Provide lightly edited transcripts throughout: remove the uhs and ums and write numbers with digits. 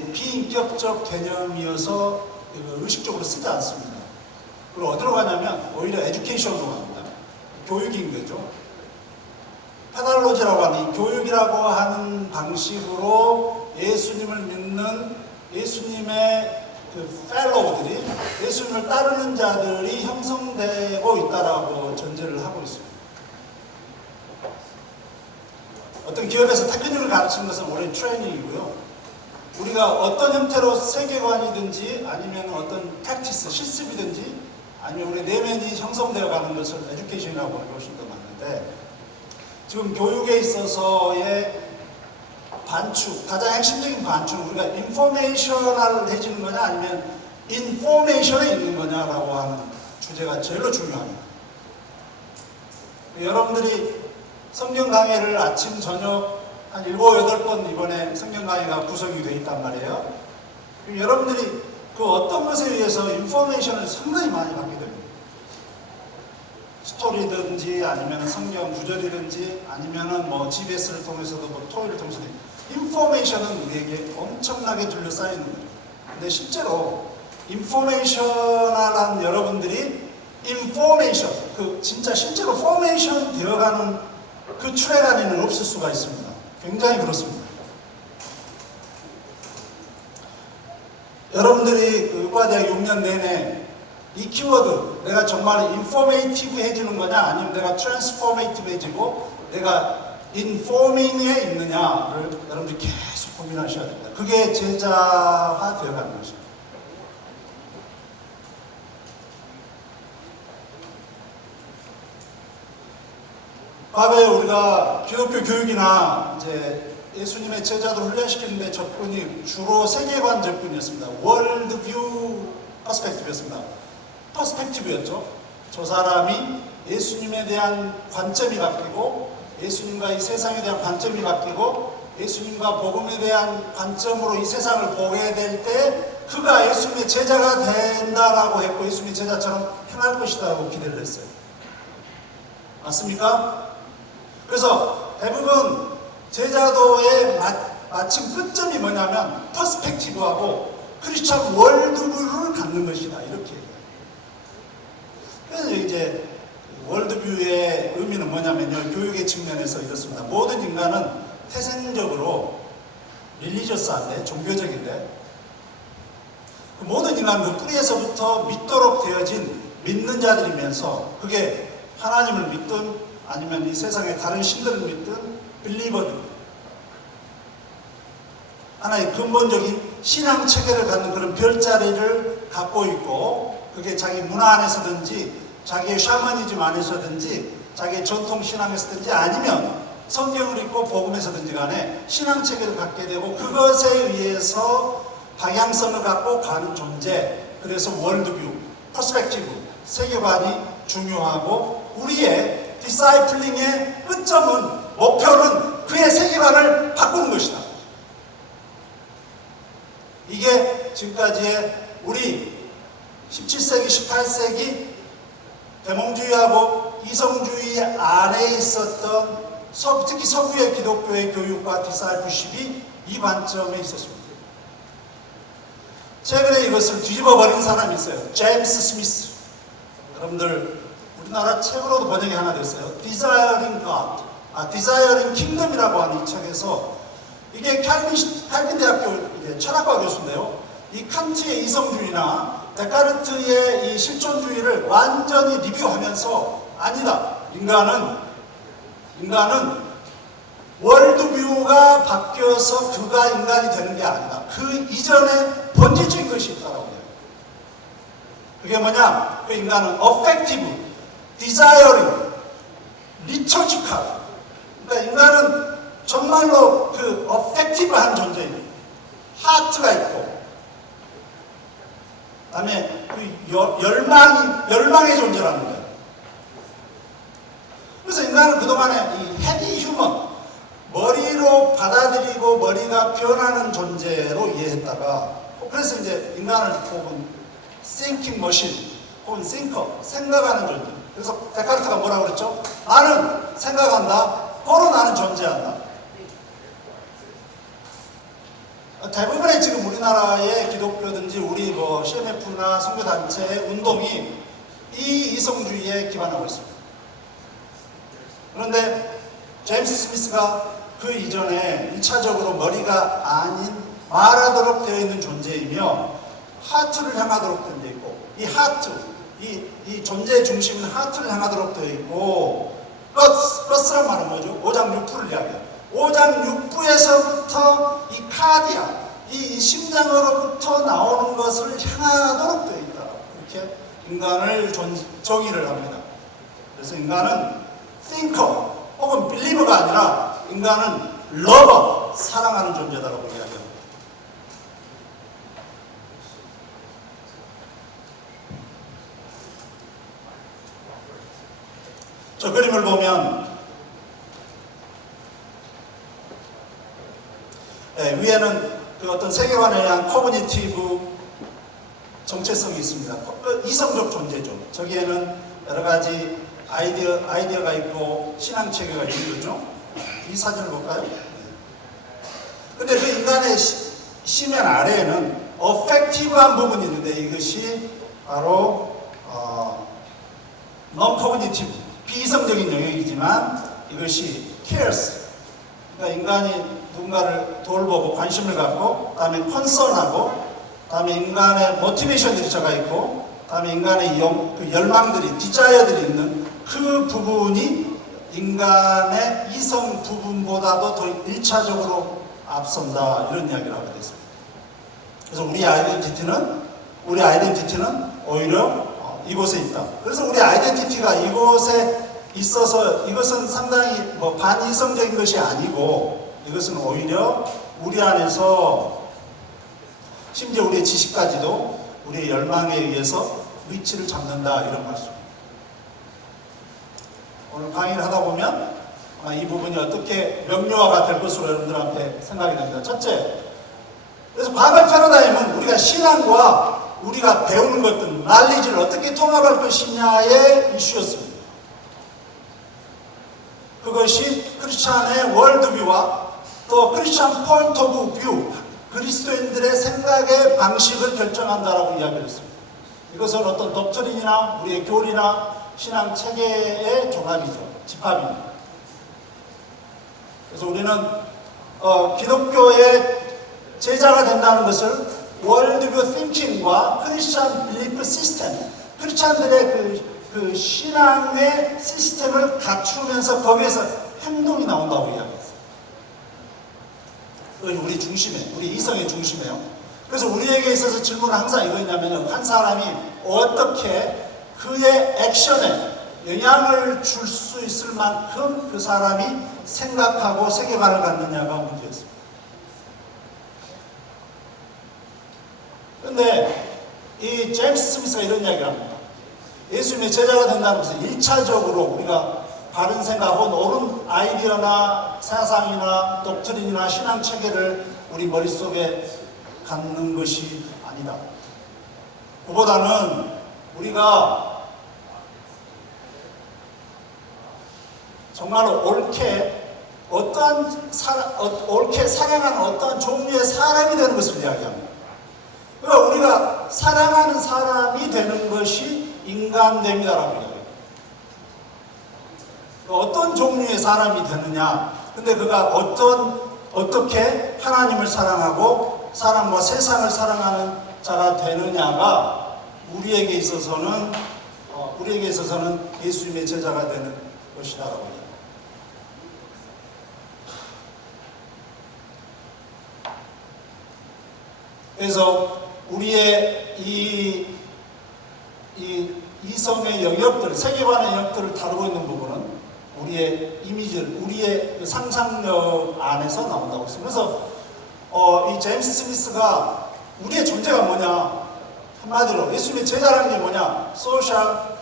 비인격적 개념이어서 의식적으로 쓰지 않습니다. 그리고 어디로 가냐면 오히려 에듀케이션으로 갑니다. 교육인 거죠. 페달로지라고 하는 이 교육이라고 하는 방식으로 예수님을 믿는 예수님의 그 펠로우들이, 예수님을 따르는 자들이 형성되고 있다라고 전제를 하고 있습니다. 어떤 기업에서 테크닉을 가르치는 것은 원래 트레이닝이고요. 우리가 어떤 형태로 세계관이든지 아니면 어떤 프랙티스, 실습이든지 아니면 우리 내면이 형성되어 가는 것을 에듀케이션이라고 하는 것이 더 맞는데, 지금 교육에 있어서의 반축, 가장 핵심적인 반축은 우리가 인포메이셔널해지는 거냐 아니면 인포메이션에 있는 거냐라고 하는 주제가 제일로 중요합니다. 여러분들이 성경 강의를 아침, 저녁 한 7, 8번 이번에 성경 강의가 구성이 되어 있단 말이에요. 여러분들이 그 어떤 것에 의해서 인포메이션을 상당히 많이 받게 됩니다. 스토리든지 아니면 성경 구절이든지 아니면은 뭐 GBS를 통해서도 뭐 토요일을 통해서도 인포메이션은 우리에게 엄청나게 둘러싸여 있는 거예요. 근데 실제로 인포메이션한 여러분들이 인포메이션, 그 진짜 실제로 포메이션 되어가는 그 출애굽 안에는 없을 수가 있습니다. 굉장히 그렇습니다. 여러분들이 그 의과대학 6년 내내 이 키워드, 내가 정말 인포메이티브 해지는 거냐 아니면 내가 트랜스포메이티브 해지고 내가 인포밍에 있느냐를 여러분들이 계속 고민하셔야 됩니다. 그게 제자화 되어가는 것입니다. 과거에 우리가 기독교 교육이나 이제 예수님의 제자들 훈련시키는데 접근이 주로 세계관 접근이었습니다. 월드뷰 퍼스펙티브였습니다. 퍼스펙티브였죠. 저 사람이 예수님에 대한 관점이 바뀌고 예수님과 이 세상에 대한 관점이 바뀌고 예수님과 복음에 대한 관점으로 이 세상을 보게 될 때 그가 예수님의 제자가 된다라고 했고 예수님의 제자처럼 행할 것이다라고 기대를 했어요. 맞습니까? 그래서 대부분 제자도의 마침 끝점이 뭐냐면 퍼스펙티브하고 크리스천 월드뷰를 갖는 것이다 이렇게 얘기해요. 그래서 이제 월드뷰의 의미는 뭐냐면요, 교육의 측면에서 이렇습니다. 모든 인간은 태생적으로 릴리저스한데, 종교적인데 그 모든 인간은 그 뿌리에서부터 믿도록 되어진 믿는 자들이면서 그게 하나님을 믿든 아니면 이 세상의 다른 신들을 믿든 빌리버든 하나의 근본적인 신앙 체계를 갖는 그런 별자리를 갖고 있고, 그게 자기 문화 안에서든지 자기의 샤머니즘 안에서든지 자기의 전통 신앙에서든지 아니면 성경을 읽고 복음에서든지 간에 신앙 체계를 갖게 되고 그것에 의해서 방향성을 갖고 가는 존재. 그래서 월드뷰, 퍼스펙티브, 세계관이 중요하고 우리의 디사이플링의 끝점은, 목표는 그의 세계관을 바꾸는 것이다. 이게 지금까지의 우리 17세기, 18세기 대몽주의하고 이성주의 안에 있었던 특히 서구의 기독교의 교육과 디사이플십이 이 관점에 있었습니다. 최근에 이것을 뒤집어버린 사람이 있어요. 제임스 스미스. 여러분들 우리나라 책으로도 번역이 하나 됐어요. Desiring God, Desiring Kingdom이라고 하는 이 책에서, 이게 칼빈 대학교 철학과 교수인데요. 이 칸트의 이성주의나 데카르트의 이 실존주의를 완전히 리뷰하면서 아니다. 인간은 월드뷰가 바뀌어서 그가 인간이 되는 게 아니다. 그 이전에 본질적인 것이 있다고 해요. 그게 뭐냐? 그 인간은 affective, desiring, liturgical. 그러니까 인간은 정말로 그 affective한 존재입니다. 하트가 있고, 그 다음에 그 열망의 존재라는 거예요. 그래서 인간은 그동안에 이 헤비 휴먼, 머리로 받아들이고 머리가 변하는 존재로 이해했다가, 그래서 이제 인간을 혹은 thinking machine, 혹은 thinker, 생각하는 존재. 그래서 데카르트가 뭐라고 그랬죠? 나는 생각한다, 바로 나는 존재한다. 대부분의 지금 우리나라의 기독교든지 우리 뭐 CMF나 선교단체의 운동이 이 이성주의에 기반하고 있습니다. 그런데 제임스 스미스가 그 이전에 1차적으로 머리가 아닌 말하도록 되어 있는 존재이며 하트를 향하도록 되어 있고, 이 하트, 이 존재의 중심은 하트를 향하도록 되어 있고, 플러스란 말은 뭐죠? 오장육부를 이야기해요. 오장육부에서부터 이 카디아, 이 심장으로부터 나오는 것을 향하도록 되어 있다. 이렇게 인간을 정의를 합니다. 그래서 인간은 thinker 혹은 believer가 아니라 인간은 lover, 사랑하는 존재다라고 이야기합니다. 저 그림을 보면 위에는 그 어떤 세계관에 의한 커뮤니티브 정체성이 있습니다. 이성적 존재죠. 저기에는 여러 가지 아이디어가 있고 신앙 체계가 있는 거죠. 이 사진을 볼까요? 근데 그 인간의 심연 아래에는 어펙티브한 부분이 있는데 이것이 바로 non-cognitive, 비이성적인 영역이지만 이것이 cares, 그러니까 인간이 누군가를 돌보고 관심을 갖고, 다음에 컨선하고, 다음에 인간의 모티베이션들이 들어가 있고, 다음에 인간의 그 열망들이, 디자이어들이 있는 그 부분이 인간의 이성 부분보다도 더 1차적으로 앞선다, 이런 이야기를 하게 됐습니다. 그래서 우리 아이덴티티는 오히려 이곳에 있다. 그래서 우리 아이덴티티가 이곳에 있어서 이것은 상당히 뭐 반이성적인 것이 아니고, 이것은 오히려 우리 안에서 심지어 우리의 지식까지도 우리의 열망에 의해서 위치를 잡는다, 이런 말씀입니다. 오늘 강의를 하다 보면 이 부분이 어떻게 명료화가 될 것으로 여러분들 앞에 생각이 됩니다. 첫째, 그래서 과거의 패러다임은 우리가 신앙과 우리가 배우는 것들, 난리지를 어떻게 통합할 것이냐의 이슈였습니다. 그것이 크리스찬의 월드뷰와 또 크리스찬 포인트 오브 뷰, 그리스도인들의 생각의 방식을 결정한다라고 이야기를 했습니다. 이것은 어떤 독트린이나 우리의 교리나 신앙 체계의 종합이죠. 집합입니다. 그래서 우리는 기독교의 제자가 된다는 것을 월드뷰 띵킹과 크리스찬 빌리프 시스템, 크리스찬들의 그 신앙의 시스템을 갖추면서 거기에서 행동이 나온다고 이야기했어요. 우리 중심에, 우리 이성의 중심에요. 그래서 우리에게 있어서 질문은 항상 이거냐면, 한 사람이 어떻게 그의 액션에 영향을 줄 수 있을 만큼 그 사람이 생각하고 세계관을 갖느냐가 문제였습니다. 그런데 이 제임스 스미스가 이런 이야기를 합니다. 예수님의 제자가 된다는 것은 1차적으로 우리가 바른 생각 혹은 옳은 아이디어나 사상이나 독트린이나 신앙 체계를 우리 머릿속에 갖는 것이 아니다. 그보다는 우리가 정말로 옳게 사랑하는 어떠한 종류의 사람이 되는 것을 이야기합니다. 그러니까 우리가 사랑하는 사람이 되는 것이 인간됨이다라고 이야기합니다. 어떤 종류의 사람이 되느냐, 근데 그가 어떻게 하나님을 사랑하고 사람과 세상을 사랑하는 자가 되느냐가 우리에게 있어서는 예수님의 제자가 되는 것이다라고 합니다. 그래서 우리의 이 이성의 영역들, 세계관의 영역들을 다루고 있는 부분은 우리의 이미지를, 우리의 상상력 안에서 나온다고 했습니다. 그래서 이 제임스 스미스가 우리의 존재가 뭐냐, 한마디로 예수님의 제자라는 게 뭐냐, 소셜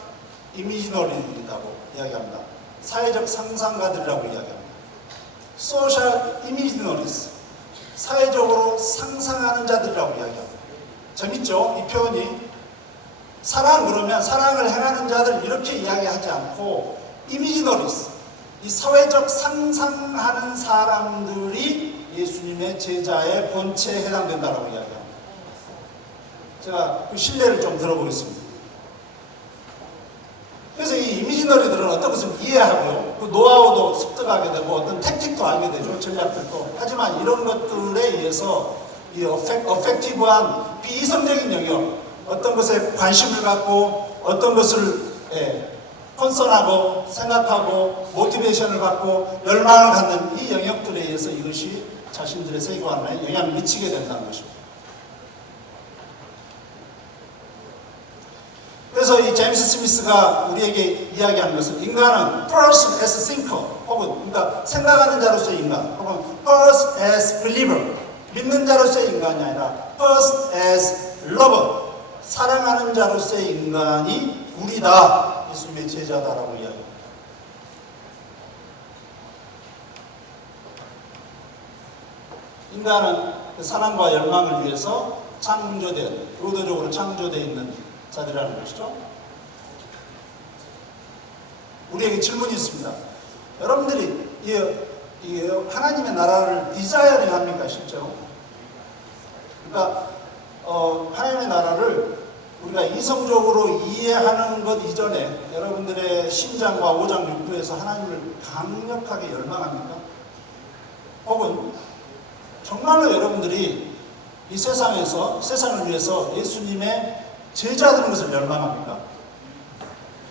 이미지너리라고 이야기합니다. 사회적 상상가들이라고 이야기합니다. 소셜 이미지너리스, 사회적으로 상상하는 자들이라고 이야기합니다. 재밌죠? 이 표현이. 사랑 그러면 사랑을 행하는 자들 이렇게 이야기하지 않고 이미지너리스, 이 사회적 상상하는 사람들이 예수님의 제자의 본체에 해당된다라고 이야기합니다. 제가 그 신뢰를 좀 들어보겠습니다. 그래서 이 이미지너리들은 어떤 것을 이해하고요, 그 노하우도 습득하게 되고 어떤 택틱도 알게 되죠, 전략들도. 하지만 이런 것들에 의해서 이 어펙티브한 비이성적인 영역, 어떤 것에 관심을 갖고 어떤 것을 컨선하고 생각하고 모티베이션을 갖고 열망을 갖는 이 영역들에 의해서 이것이 자신들의 세계관에 영향을 미치게 된다는 것입니다. 그래서 이 제임스 스미스가 우리에게 이야기하는 것은 인간은 first as thinker 혹은 그러니까 생각하는 자로서의 인간 혹은 first as believer 믿는 자로서의 인간이 아니라 first as lover 사랑하는 자로서의 인간이 우리다, 예수님의 제자다라고 이야기합니다. 인간은 그 사랑과 열망을 위해서 창조된, 의도적으로 창조되어 있는 자들이라는 것이죠. 우리에게 질문이 있습니다. 여러분들이 이 하나님의 나라를 디자이어링 합니까, 실제로? 그러니까 하나님의 나라를 우리가 이성적으로 이해하는 것 이전에 여러분들의 심장과 오장 육부에서 하나님을 강력하게 열망합니까? 혹은 정말로 여러분들이 이 세상에서 세상을 위해서 예수님의 제자 되는 것을 열망합니까?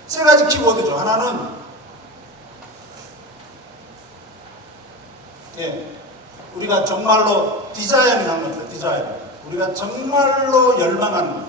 세 가지 키워드죠. 하나는 우리가 정말로 디자이어링 하는 겁니다. 디자이어링. 우리가 정말로 열망하는 것.